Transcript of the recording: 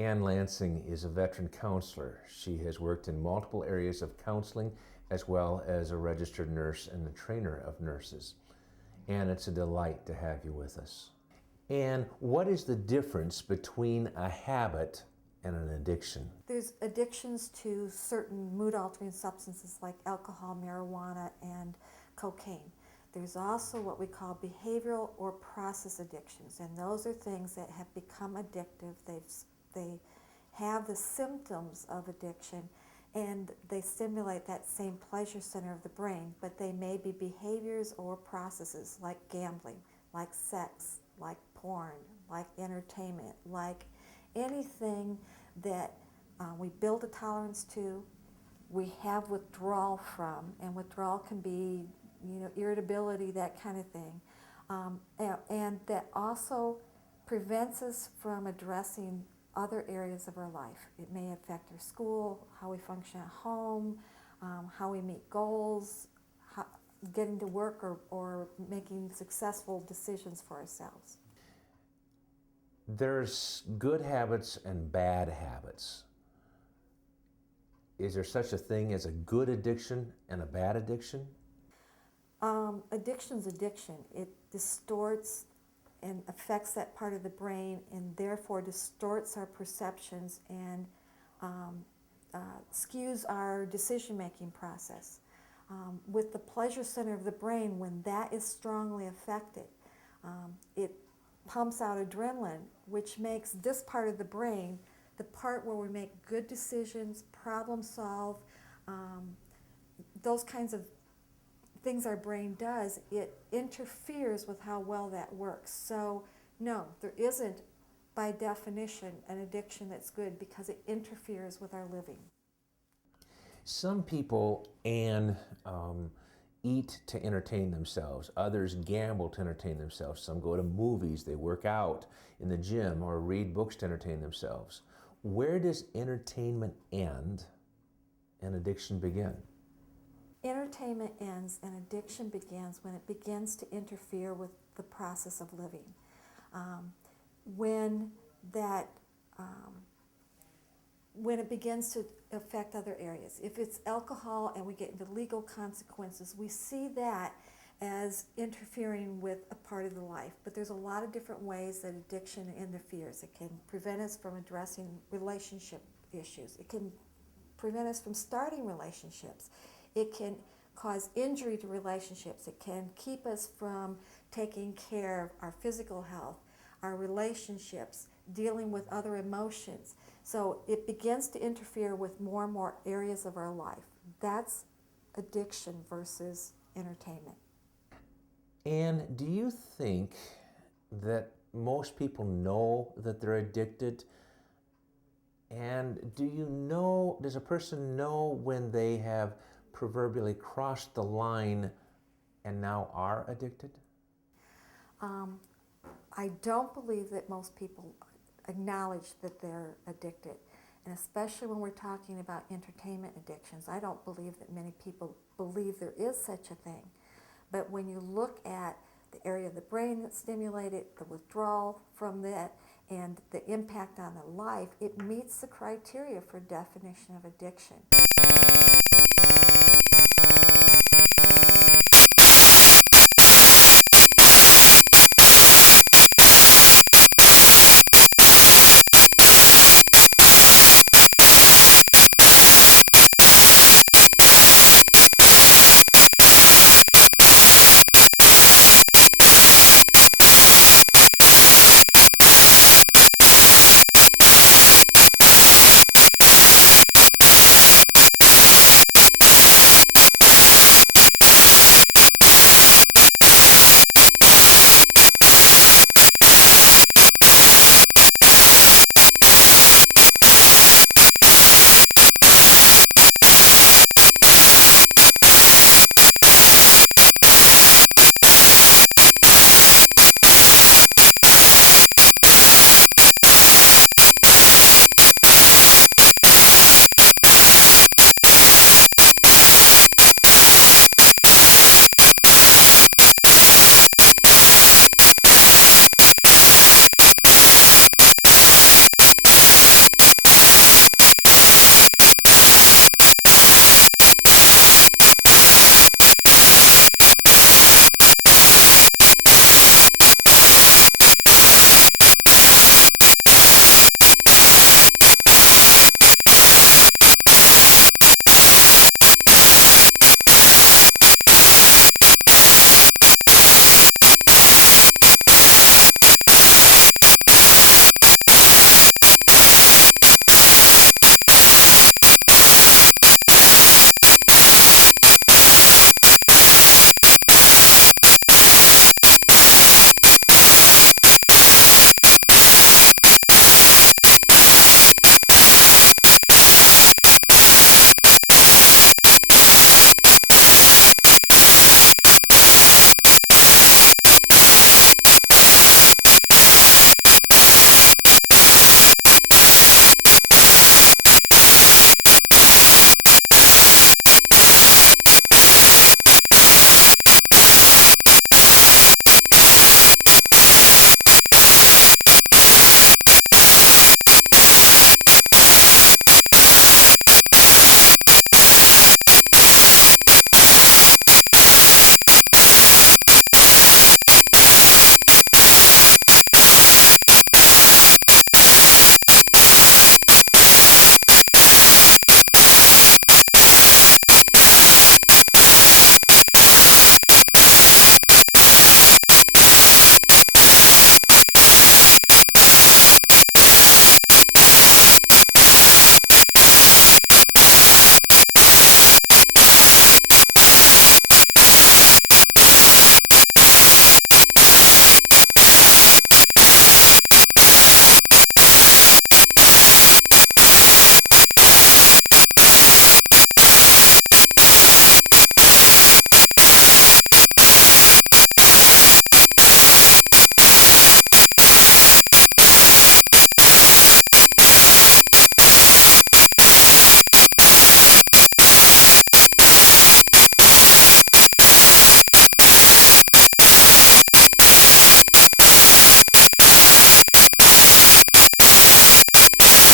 Ann Lansing is a veteran counselor. She has worked in multiple areas of counseling as well as a registered nurse and the trainer of nurses. Ann, it's a delight to have you with us. And what is the difference between a habit and an addiction? There's addictions to certain mood-altering substances like alcohol, marijuana, and cocaine. There's also what we call behavioral or process addictions, and those are things that have become addictive. They have the symptoms of addiction, and they stimulate that same pleasure center of the brain, but they may be behaviors or processes like gambling, like sex, like porn, like entertainment, like anything that we build a tolerance to, we have withdrawal from, and withdrawal can be, irritability, that kind of thing, and that also prevents us from addressing other areas of our life. It may affect our school, how we function at home, how we meet goals, getting to work, or making successful decisions for ourselves. There's good habits and bad habits. Is there such a thing as a good addiction and a bad addiction? Addiction's addiction. It distorts and affects that part of the brain, and therefore distorts our perceptions and skews our decision-making process. With the pleasure center of the brain, when that is strongly affected, it pumps out adrenaline, which makes this part of the brain the part where we make good decisions, problem solve, those kinds of things our brain does. It interferes with how well that works. So no, there isn't, by definition, an addiction that's good, because it interferes with our living. Some people, Ann, eat to entertain themselves. Others gamble to entertain themselves. Some go to movies, they work out in the gym, or read books to entertain themselves. Where does entertainment end and addiction begin? Entertainment ends and addiction begins when it begins to interfere with the process of living. When it begins to affect other areas. If it's alcohol and we get into legal consequences, we see that as interfering with a part of the life. But there's a lot of different ways that addiction interferes. It can prevent us from addressing relationship issues. It can prevent us from starting relationships. It can cause injury to relationships. It can keep us from taking care of our physical health, our relationships, dealing with other emotions. So it begins to interfere with more and more areas of our life. That's addiction versus entertainment. And do you think that most people know that they're addicted? And does a person know when they have proverbially crossed the line and now are addicted? I don't believe that most people acknowledge that they're addicted. And especially when we're talking about entertainment addictions, I don't believe that many people believe there is such a thing. But when you look at the area of the brain that's stimulated, the withdrawal from that, and the impact on the life, it meets the criteria for definition of addiction.